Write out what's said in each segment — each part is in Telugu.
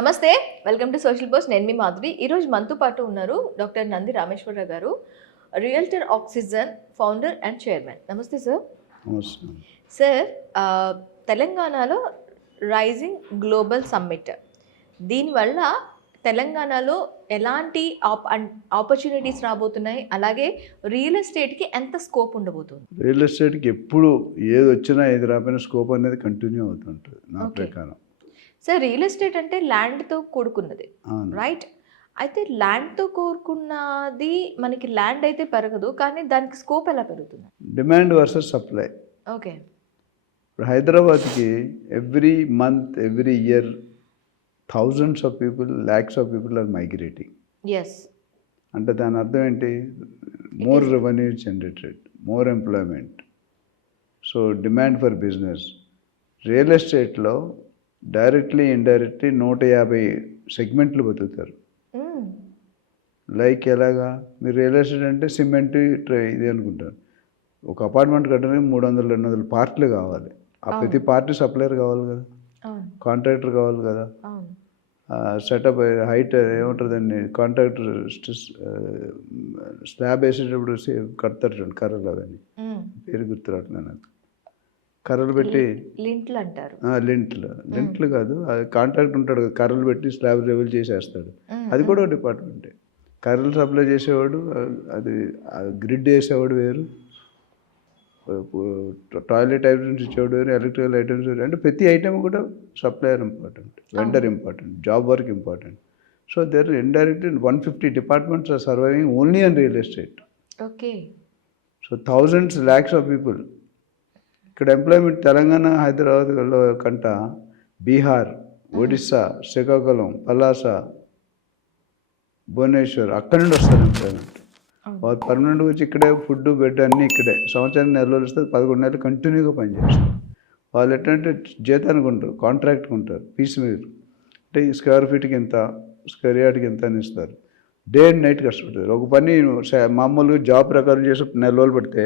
నమస్తే, వెల్కమ్ టు సోషల్ పోస్ట్. నేను మీ మాధురి. ఈరోజు మనతో పాటు ఉన్నారు డాక్టర్ నంది రామేశ్వరరావు గారు, realtor oxygen founder and chairman. నమస్తే సార్. నమస్కారం. సార్, తెలంగాణలో రైజింగ్ గ్లోబల్ సమ్మిట్, దీనివల్ల తెలంగాణలో ఎలాంటి ఆపర్చునిటీస్ రాబోతున్నాయి, అలాగే రియల్ ఎస్టేట్కి ఎంత స్కోప్ ఉండబోతుంది? రియల్ ఎస్టేట్కి ఎప్పుడు ఏది వచ్చినా ఏది రాపోయినా స్కోప్ అనేది కంటిన్యూ అవుతుంటుంది నా ప్రకారం. సార్, రియల్ ఎస్టేట్ అంటే ల్యాండ్తో కూడుకున్నది, రైట్? అయితే ల్యాండ్తో కూడుకున్నది, మనకి ల్యాండ్ అయితే పెరగదు, కానీ దానికి స్కోప్ ఎలా పెరుగుతుంది? Demand versus supply. ఓకే. ఇప్పుడు హైదరాబాద్కి every month every year thousands of people, lakhs of people are migrating. Yes. అంటే దాని అర్థం ఏంటి? More revenue generated, more employment, so demand for business. Real ఎస్టేట్లో డైరెక్ట్లీ ఇండైరెక్ట్లీ 150 సెగ్మెంట్లు బతుకుతారు. లైక్ ఎలాగా? మీరు రియల్ ఎస్టేట్ అంటే సిమెంట్ ఇది అనుకుంటారు. ఒక అపార్ట్మెంట్ కట్టడానికి 300-200 పార్ట్లు కావాలి. ఆ ప్రతి పార్టీ సప్లయర్ కావాలి కదా, కాంట్రాక్టర్ కావాలి కదా, సెటప్ హైట్ ఏమంటారు దాన్ని, కాంట్రాక్టర్ స్లాబ్ వేసేటప్పుడు కడతారు చూడండి కర్రలు, అవన్నీ పేరు గుర్తురావట్లేదు నాకు. కర్రలు పెట్టి లింట్లు అంటారు. లింట్లు కాదు, కాంట్రాక్ట్ ఉంటాడు కదా, కర్రలు పెట్టి స్లాబ్ లెవెల్ చేసేస్తాడు. అది కూడా ఒక డిపార్ట్మెంటే. కర్రలు సప్లై చేసేవాడు, అది గ్రిడ్ వేసేవాడు వేరు, టాయిలెట్ ఐటమ్స్ ఇచ్చేవాడు వేరు, ఎలక్ట్రికల్ ఐటమ్స్ వేరు. అంటే ప్రతి ఐటమ్ కూడా supplier important, vendor important, job work important. So there indirect 150 departments are surviving only on real estate. Okay. So thousands, lakhs of people. ఇక్కడ ఎంప్లాయ్మెంట్ తెలంగాణ, హైదరాబాద్లో కంట బీహార్, ఒడిస్సా, శ్రీకాకుళం, పలాస, భువనేశ్వర్, అక్కడి నుండి వస్తారు ఎంప్లాయ్మెంట్. వాళ్ళు పర్మనెంట్గా వచ్చి ఇక్కడే ఫుడ్, బెడ్ అన్నీ ఇక్కడే. సంవత్సరానికి 4 రోజులు వస్తే 11 నెలలు కంటిన్యూగా పనిచేస్తారు. వాళ్ళు ఎట్లంటే జీతానికి ఉంటారు, కాంట్రాక్ట్కి ఉంటారు, పీస్ మీద. అంటే ఈ స్క్వేర్ ఫీట్కి ఎంత, స్క్వేర్ యార్డ్కి ఎంత అని ఇస్తారు. డే అండ్ నైట్ కష్టపడతారు. ఒక పని మామూలుగా జాబ్ ప్రకారం చేసి 4 రోజులు పడితే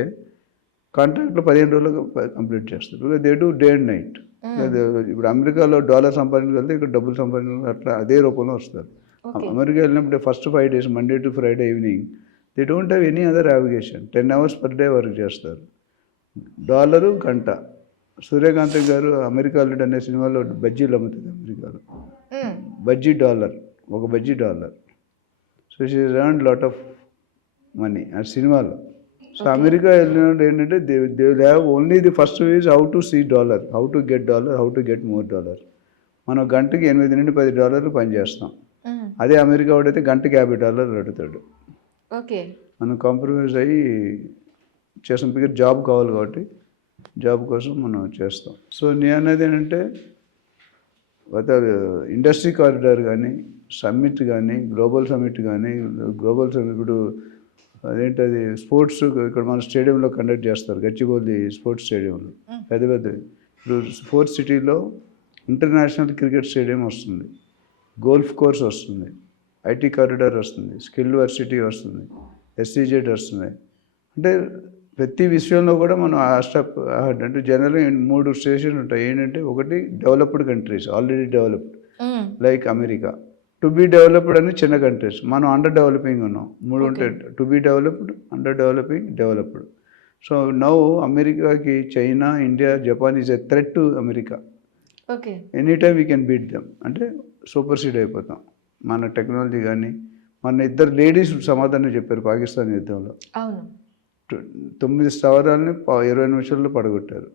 కాంట్రాక్ట్లో 15 రోజులు కంప్లీట్ చేస్తారు. They do day and night. ఇప్పుడు అమెరికాలో డాలర్ సంపాదించగలిగితే ఇక్కడ డబ్బులు సంపాదించగలిగితే అట్లా అదే రూపంలో వస్తారు. అమెరికా వెళ్ళినప్పుడు first 5 days, Monday to Friday evening, they don't have any other navigation. 10 hours per day work చేస్తారు. డాలరు గంట. సూర్యకాంత్ గారు అమెరికా లీడ్ అనే సినిమాలో బజ్జీలు అమ్ముతుంది అమెరికాలో. బజ్జీ డాలర్, ఒక bajji dollar. So she earned lot of money ఆ సినిమాలో. సో అమెరికా వెళ్ళినప్పుడు ఏంటంటే they will have only the first is how to see dollar, how to get dollar, how to get more dollar. మనం గంటకి $8-10 పనిచేస్తాం. అదే అమెరికా వాడైతే గంటకి $50 అడుగుతాడు. ఓకే. మనం కాంప్రమైజ్ అయ్యి చేస్తాం. బిగ్గర జాబ్ కావాలి కాబట్టి జాబ్ కోసం మనం చేస్తాం. సో నేను అనేది ఏంటంటే ఇండస్ట్రీ కారిడార్ కానీ, సమ్మిట్ కానీ, గ్లోబల్ సమ్మిట్ కానీ, గ్లోబల్ సమ్మిట్ ఇప్పుడు అదేంటది స్పోర్ట్స్ ఇక్కడ మన స్టేడియంలో కండక్ట్ చేస్తారు, గచ్చిబౌలి స్పోర్ట్స్ స్టేడియంలో పెద్ద పెద్ద. ఇప్పుడు 4th సిటీలో ఇంటర్నేషనల్ క్రికెట్ స్టేడియం వస్తుంది, గోల్ఫ్ కోర్స్ వస్తుంది, ఐటీ కారిడార్ వస్తుంది, స్కిల్ వర్సిటీ వస్తుంది, SEZ వస్తుంది. అంటే ప్రతి విషయంలో కూడా మనం ఆ స్టెప్ అంటే జనరల్గా 3 స్టేషన్లు ఉంటాయి. ఏంటంటే ఒకటి developed countries, already developed like America. To be developed అని చిన్న కంట్రీస్, మనం అండర్ డెవలపింగ్ ఉన్నాం. 3 ఉంటాయి, to be developed, under developing, developed. So now అమెరికాకి China, India, Japan is a threat to America. Okay. Any time we can beat them. అంటే సూపర్ సీడ్ అయిపోతాం మన టెక్నాలజీ కానీ. మన 2 లేడీస్ సమాధానం చెప్పారు పాకిస్తాన్ యుద్ధంలో. 9 స్థావరాలని 20 నిమిషాల్లో పడగొట్టారు.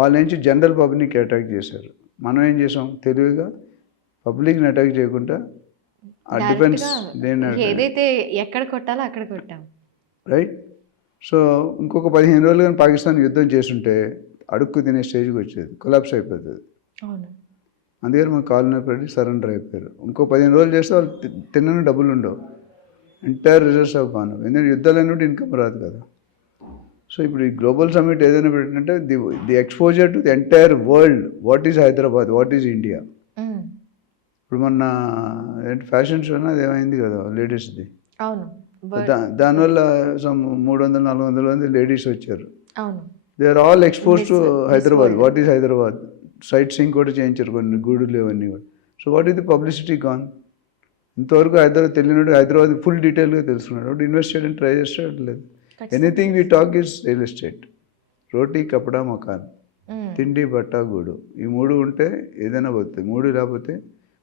వాళ్ళ నుంచి జనరల్ పబ్లిక్ అటాక్ చేశారు. మనం ఏం చేసాం? తెలివిగా పబ్లిక్ని అటాక్ చేయకుండా ఆ డిఫెన్స్ ఏదైతే ఎక్కడ కొట్టాలో అక్కడ కొట్టాం, రైట్? సో ఇంకొక 15 రోజులు కానీ పాకిస్తాన్ యుద్ధం చేస్తుంటే అడుక్కు తినే స్టేజ్కి వచ్చేది, కొలాప్స్ అయిపోతుంది. అందుకని మన కాలనీ పడి సరెండర్ అయిపోయారు. ఇంకో 15 రోజులు చేస్తే వాళ్ళు తినని డబ్బులు ఉండవు, ఎంటైర్ రిజర్వ్స్ ఆఫ్ బాను. ఎందుకంటే యుద్ధాలు అనేవి ఇన్కమ్ రాదు కదా. సో ఇప్పుడు ఈ గ్లోబల్ సమ్మిట్ ఏదైనా పెట్టినట్టే the exposure to the entire world, what is Hyderabad, what is India. ఇప్పుడు మొన్న ఏంటి ఫ్యాషన్ షో అది ఏమైంది కదా లేడీస్ది, దానివల్ల 300-400 మంది లేడీస్ వచ్చారు. They are all expose to Hyderabad. What is Hyderabad? Sight seeing కూడా చేయించారు కొన్ని గూడులు ఇవన్నీ కూడా. So what is the publicity gone? ఇంతవరకు హైదరాబాద్ తెలియనాడు, హైదరాబాద్ ఫుల్ డీటెయిల్గా తెలుసుకున్నాడు, వాడు ఇన్వెస్ట్ చేయడానికి ట్రై చేస్తాడు లేదు. Anything we talk is real estate. రోటీ, కపడా, మకాన్, తిండి, బట్ట, గూడు, ఈ 3 ఉంటే ఏదైనా పోతుంది. 3 లేకపోతే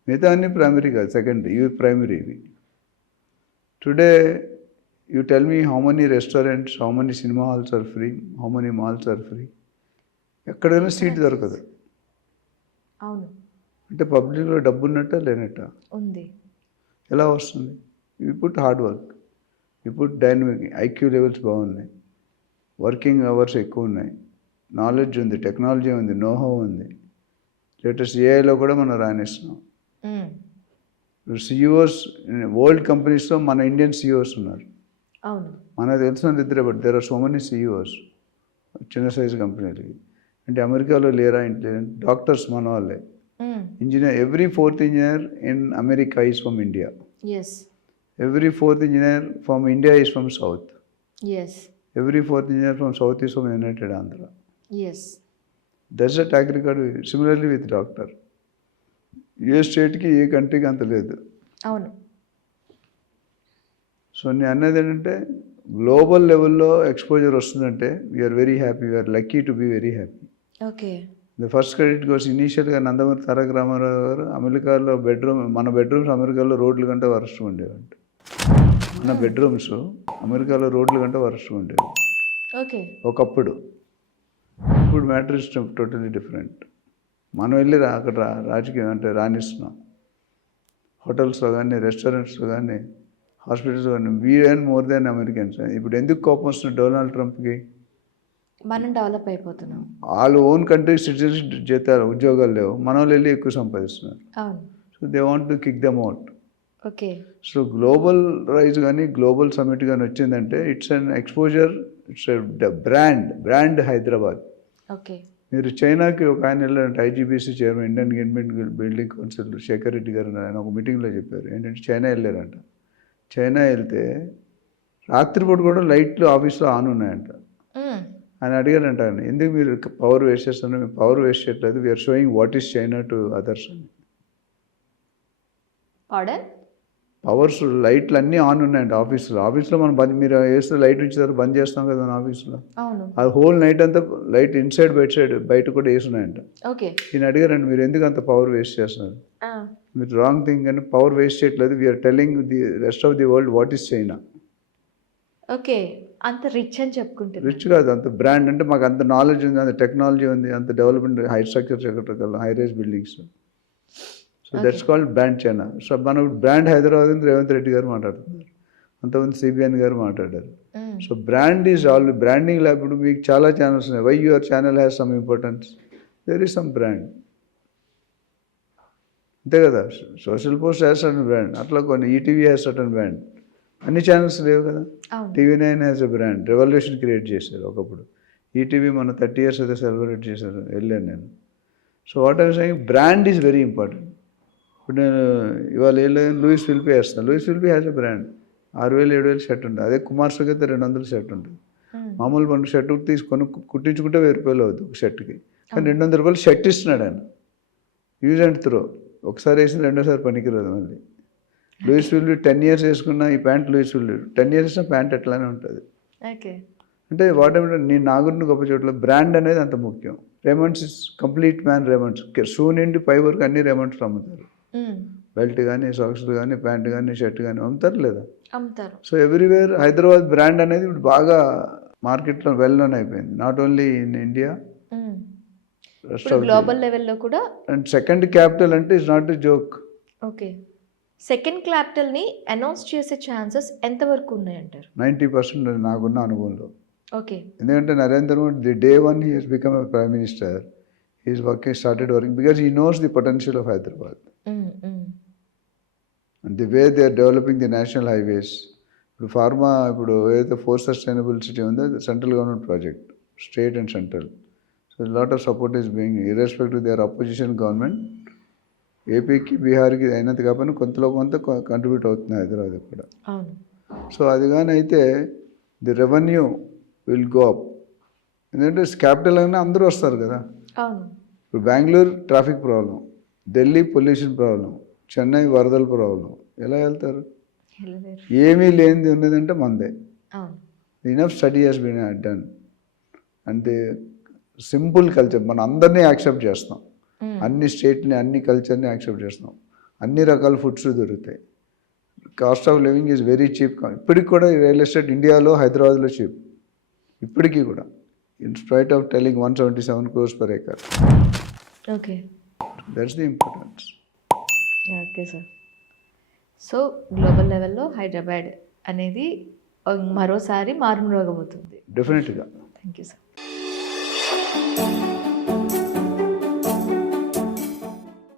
మిగతా అన్ని ప్రైమరీ కాదు, సెకండరీ. ఇవి ప్రైమరీ. ఇవి today you tell me how many restaurants, how many cinema halls are free, how many malls are free. ఎక్కడైనా సీట్ దొరకదు. అవును. అంటే పబ్లిక్లో డబ్బు ఉన్నట్ట లేనట్ట ఉంది. ఎలా వస్తుంది? You put hard work, you put dynamic, IQ levels బాగున్నాయి, వర్కింగ్ అవర్స్ ఎక్కువ ఉన్నాయి, నాలెడ్జ్ ఉంది, టెక్నాలజీ ఉంది, నోహో ఉంది. లేటెస్ట్ ఏఐలో కూడా మనం రాణిస్తున్నాం. సిఇఓస్ వరల్డ్ కంపెనీస్లో మన ఇండియన్ సిఇఓస్ ఉన్నారు. అవును. మనకు తెలిసిన ఇద్దరే, but there are so many CEOs చిన్న సైజు కంపెనీలకి. అంటే అమెరికాలో లేరా ఇంటెలిజెంట్ డాక్టర్స్? మన వాళ్ళే. Engineer, every 4th engineer in America is from India. Yes. Every 4th engineer from India is from south. Yes. Every 4th engineer from south is from united Andhra. Yes. That's a track record. Similarly with doctor, ఏ స్టేట్కి ఏ కంట్రీకి అంత లేదు. అవును. సో నేను అన్నది ఏంటంటే గ్లోబల్ లెవెల్లో ఎక్స్పోజర్ వస్తుందంటే we are very happy, we are lucky to be very happy. Okay. The first credit goes ఇనీషియల్గా నందమూరి తారక రామారావు గారు అమెరికాలో మన బెడ్రూమ్స్ అమెరికాలో రోడ్ల కంటే వరస్ట్ ఉండేవంట. మన బెడ్రూమ్స్ అమెరికాలో రోడ్ల కంటే వరస్ట్ ఉండేవి ఓకే ఒకప్పుడు. ఇప్పుడు మ్యాటర్ ఇస్ టోటలీ డిఫరెంట్. మనం వెళ్ళి అక్కడ రాజకీయం అంటే రాణిస్తున్నాం. హోటల్స్లో కానీ, రెస్టారెంట్స్లో కానీ, హాస్పిటల్స్లో కానీ, we earn more than Americans. ఇప్పుడు ఎందుకు కోపం వస్తుంది డొనాల్డ్ ట్రంప్కి? మనం డెవలప్ అయిపోతున్నాం. వాళ్ళు ఓన్ కంట్రీ సిటిజన్స్ జీతాలు, ఉద్యోగాలు లేవు, మన వాళ్ళు వెళ్ళి ఎక్కువ సంపాదిస్తున్నారు. అవును. So they want to kick them out. Okay. So global rise కానీ, గ్లోబల్ సమిట్ కానీ వచ్చిందంటే it's an exposure, it's brand Hyderabad. Okay. మీరు చైనాకి ఒక ఆయన వెళ్ళారంటే, IGBC chairman, Indian government building council Shekhar Reddy garu ఆయన ఒక మీటింగ్లో చెప్పారు ఏంటంటే, చైనా వెళ్ళారంట. చైనా వెళ్తే రాత్రిపూట కూడా లైట్లు ఆఫీస్లో ఆన్ ఉన్నాయంట. ఆయన అడిగారంట, ఆయన ఎందుకు మీరు పవర్ వేస్ట్ చేస్తున్నారు? మీరు పవర్ వేస్ట్ చేయట్లేదు, we are showing what is China to others అని. పవర్స్ లైట్లు అన్నీ ఆన్ ఉన్నాయంట ఆఫీస్లో మనం మీరు వేస్తే లైట్ ఇచ్చారు, బంద్ చేస్తాం కదా మన ఆఫీస్లో. అది హోల్ నైట్ అంతా లైట్ ఇన్సైడ్ బయట కూడా వేసున్నాయంట. ఈయన అడిగారండి, మీరు ఎందుకు అంత పవర్ వేస్ట్ చేస్తున్నారు? మీరు రాంగ్ థింగ్ అని, పవర్ వేస్ట్ చేయట్లేదు, we are telling the rest of the world what is China. Okay. అంత రిచ్ అని చెప్పుకుంటే రిచ్ కాదు, అంత బ్రాండ్. అంటే మాకు అంత నాలెడ్జ్ ఉంది, అంత టెక్నాలజీ ఉంది, అంత development, high structure, high rise buildings. So that's called brand China. So మన బ్రాండ్ హైదరాబాద్ అని రేవంత్ రెడ్డి గారు మాట్లాడుతున్నారు, అంతమంది సిబిఎన్ గారు మాట్లాడారు. So brand is all branding. ఇప్పుడు మీకు చాలా ఛానల్స్ ఉన్నాయి. Why your channel has some importance, there is some brand. అంతే కదా. Social post has certain brand, అట్లా కొన్ని ఈటీవీ హ్యాస్ సర్టన్ బ్రాండ్. అన్ని ఛానల్స్ లేవు కదా. TV9 has a brand, revolution create చేశారు ఒకప్పుడు. ఈటీవీ మన 30 years అయితే సెలబ్రేట్ చేశారు, వెళ్ళాను నేను. So what I'm saying, brand is very important. ఇప్పుడు నేను ఇవాళ లూయిస్ ఫిలిపి వేస్తాను. Louis Philippe has a brand. 6,000-7,000 shirt ఉంటుంది. అదే కుమార్ షాకి అయితే 200 షర్ట్ ఉంటుంది. మామూలు మన షర్ట్ తీసుకొని కుట్టించుకుంటే 1,000 రూపాయలు అవుతుంది ఒక షర్ట్కి. కానీ 200 రూపాయలు షర్ట్ ఇస్తున్నాడు ఆయన. Use and throw. ఒకసారి వేసిన రెండోసారి పనికిరాదు మళ్ళీ. లూయిస్ ఫిలిపి 10 years వేసుకున్న ఈ ప్యాంట్ లూయిస్ ఫిలిపి 10 years వేసిన ప్యాంట్ ఎట్లానే ఉంటుంది. అంటే వాటేమంటే నేను నా గురించి గొప్ప చోట్ల బ్రాండ్ అనేది అంత ముఖ్యం. Raymond's is complete man. Raymond's shoe నుండి పై వరకు అన్ని రేమండ్స్ అమ్ముతారు. బెల్ట్ కానీ, సాక్స్లు కానీ, ప్యాంట్ కానీ, షర్ట్ కానీ అమ్ముతారు లేదా? అమ్ముతారు. సో ఎవ్రీవేర్ హైదరాబాద్ బ్రాండ్ అనేది ఇప్పుడు బాగా మార్కెట్లో వెల్ నోన్ అయిపోయింది. Not only in India, global లెవెల్లో కూడా. అండ్ సెకండ్ క్యాపిటల్ అంటే it's not a joke. Okay. Second క్యాపిటల్ని అనౌన్స్ చేసే ఛాన్సెస్ ఎంతవరకు ఉన్నాయంటారు? 90% నాకున్న అనుభవంలో. ఓకే. ఎందుకంటే Narendra Modi the day one he has become a prime minister, he is started working because he knows the potential of Hyderabad. And the way they are developing the national highways. ఇప్పుడు ఫార్మా, ఇప్పుడు ఏదైతే 4 sustainable city ఉందో central government project, state and central. So lot of support is being irrespective they are opposition government. ఏపీకి, బీహార్కి అయినంత కాకపోయినా కొంతలో కొంత కంట్రిబ్యూట్ అవుతుంది హైదరాబాద్ కూడా. సో అది కానీ అయితే the revenue will go up. ఎందుకంటే క్యాపిటల్ అయినా అందరూ వస్తారు కదా. ఇప్పుడు Bengaluru traffic problem, Delhi pollution problem, Chennai వరదల ప్రాబ్లం, ఎలా వెళ్తారు? వెళ్ళలేరు. ఏమీ లేనిది ఉన్నదంటే మందే. అవును. Enough study he's been done. అంటే సింపుల్ కల్చర్, మనం అందరినీ యాక్సెప్ట్ చేస్తాం, అన్ని స్టేట్ని అన్ని కల్చర్ని యాక్సెప్ట్ చేస్తాం, అన్ని రకాల ఫుడ్స్ దొరుకుతాయి, cost of living is very cheap. ఇప్పటికి కూడా రియల్ ఎస్టేట్ ఇండియాలో హైదరాబాద్లో చీప్ ఇప్పటికీ కూడా, in spite of telling 177 crores per acre. Okay. That's the importance. Okay sir. So global లెవెల్లో హైదరాబాద్ అనేది మరోసారి మారుమ్రోగమవుతుంది. డెఫినెట్గా. Thank you sir.